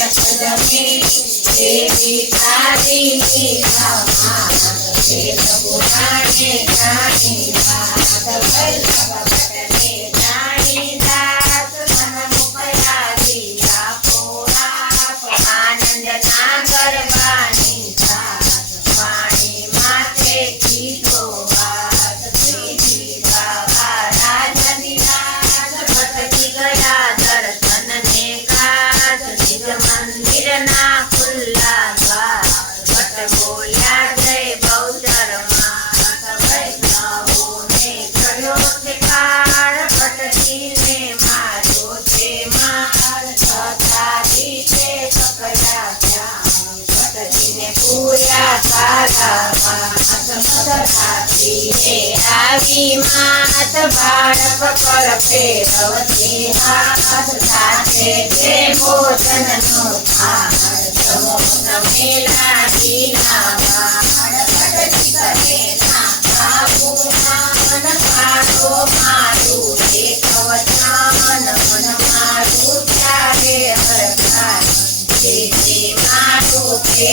जमे देवी तारी नीलामात वेद पुराणे जानी बात वल्लभ भट्ट ने जानी दात मन मुखया दिया पोराप आनंद नागर बानी सात पाणी माथे कीधो वात श्रीजी बाबा राजनिराज भटकी गया दर्शन ने काज निज मंदिर ना खुल्ला द्वार भट्ट बोल्या जय बहुचर मात वैष्णवों ने चढ़्यो थे काळ भटकी ने मार्यो थे मार छतारी ते पकड़ा श्याम भटकी ने पूर्या सारा मात मदराती रे आवी मात बाळक पर फेरवती हाथ સાથે તે ભોજનનો થાળ જમોન મેલા દીના વાળ ભટકી કરે ના ખાવું મન પાડો મારું એક વચન મન મારું ત્યારે હરખાય જે મારું તે